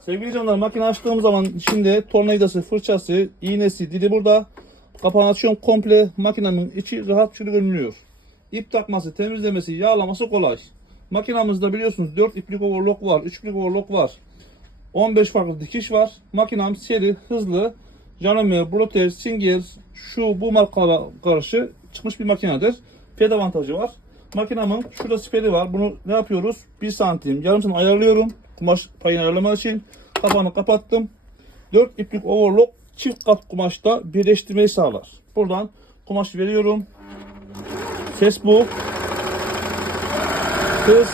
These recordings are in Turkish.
Sevgili canlar makine açtığım zaman içinde tornavidası, fırçası, iğnesi, dili burada. Kapağını açıyorum komple makinemin içi rahat görünüyor. İp takması, temizlemesi, yağlaması kolay. Makinamızda biliyorsunuz 4 iplik overlock var, 3 iplik overlock var. 15 farklı dikiş var. Makinam seri, hızlı. Janome, Broter, Singer, şu bu markalara karşı çıkmış bir makinedir. Ped avantajı var. Makinamın şurada siperi var. Bunu ne yapıyoruz? 1 santim, yarım santim ayarlıyorum. Kumaş payını ayarlamak için. Kapağını kapattım. 4 iplik overlock çift kat kumaşta birleştirmeyi sağlar. Buradan kumaş veriyorum. Ses bu. Hız.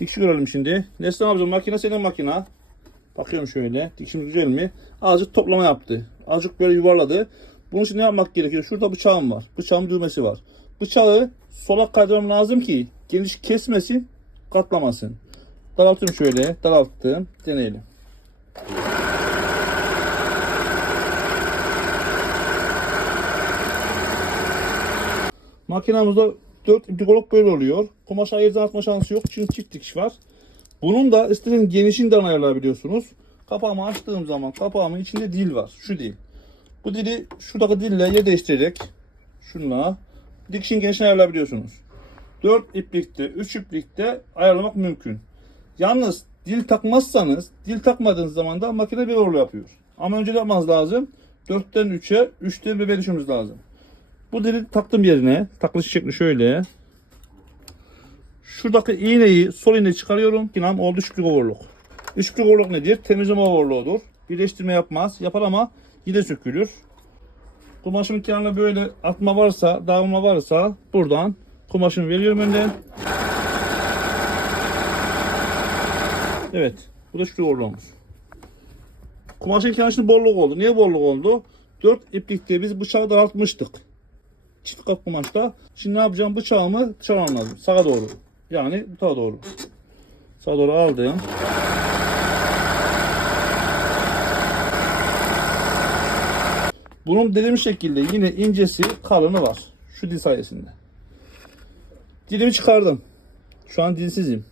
Dikişi görelim şimdi. Neslihan abicim makine senin makina. Bakıyorum şöyle. Dikişimiz güzel mi? Azıcık toplama yaptı. Azıcık böyle yuvarladı. Bunun için ne yapmak gerekiyor? Şurada bıçağım var. Bıçağın düğmesi var. Bıçağı sola kaydırmam lazım ki geniş kesmesin, katlamasın. Daraltıyorum şöyle. Daralttım. Deneyelim. Makinamızda 4 iplik böyle oluyor. Kumaş ayırdan atma şansı yok çünkü çift dikiş var. Bunun da istediğiniz genişinden ayarlayabiliyorsunuz. Kapağımı açtığım zaman kapağımın içinde dil var. Şu dil. Bu dili şuradaki dille yer değiştirerek şunla dikişin genişliğini ayarlayabiliyorsunuz. 4 iplikte, 3 iplikte ayarlamak mümkün. Yalnız dil takmazsanız, dil takmadığınız zaman da makine bir orlu yapıyor. Ama önce yapmanız lazım? 4'ten 3'e, 3'ten 1'e düşmemiz lazım. Bu dili taktım yerine. Takılış şekli şöyle. Şuradaki iğneyi sol iğneyi çıkarıyorum. Kinam oldu şükrük overlock. Şükrük overlock nedir? Temizleme overlock'udur. Birleştirme yapmaz. Yapar ama yine sökülür. Kumaşın kenarına böyle atma varsa, dağılma varsa buradan kumaşımı veriyorum önden. Evet. Bu da şükrük overlock'umuz. Kumaşın kenarı şimdi bolluk oldu. Niye bolluk oldu? 4 iplikte biz bıçağı daraltmıştık çift kat kumaşta. Şimdi ne yapacağım? Bıçağımı dışarı lazım. Sağa doğru. Yani bu tarafa doğru. Sağa doğru aldım. Bunun dediğim şekilde yine incesi kalını var. Şu dil sayesinde. Dilimi çıkardım. Şu an dilsizim.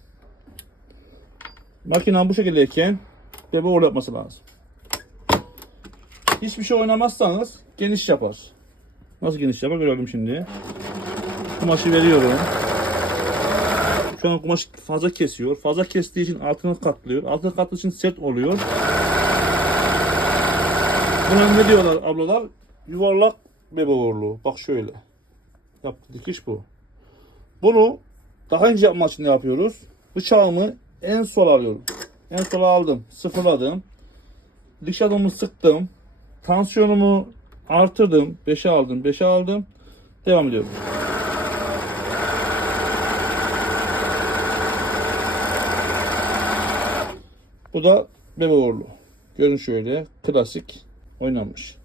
Makinem bu şekildeyken bebe orada yapması lazım. Hiçbir şey oynamazsanız geniş yapar. Nasıl geniş yapar görelim şimdi. Kumaşı veriyorum. Şu an kumaş fazla kesiyor. Fazla kestiği için altını katlıyor. Altını kattığı için sert oluyor. Buna ne diyorlar ablalar? Yuvarlak bebe uğurluğu. Bak şöyle. Yaptı dikiş bu. Bunu daha ince yapmak için yapıyoruz? Bıçağımı en sol alıyorum. En sola aldım. Sıfırladım. Dikiş adımı sıktım. Tansiyonumu artırdım. 5'e aldım. 5'e aldım. Devam ediyorum. Bu da bebe uğurlu. Görün şöyle. Klasik oynanmış.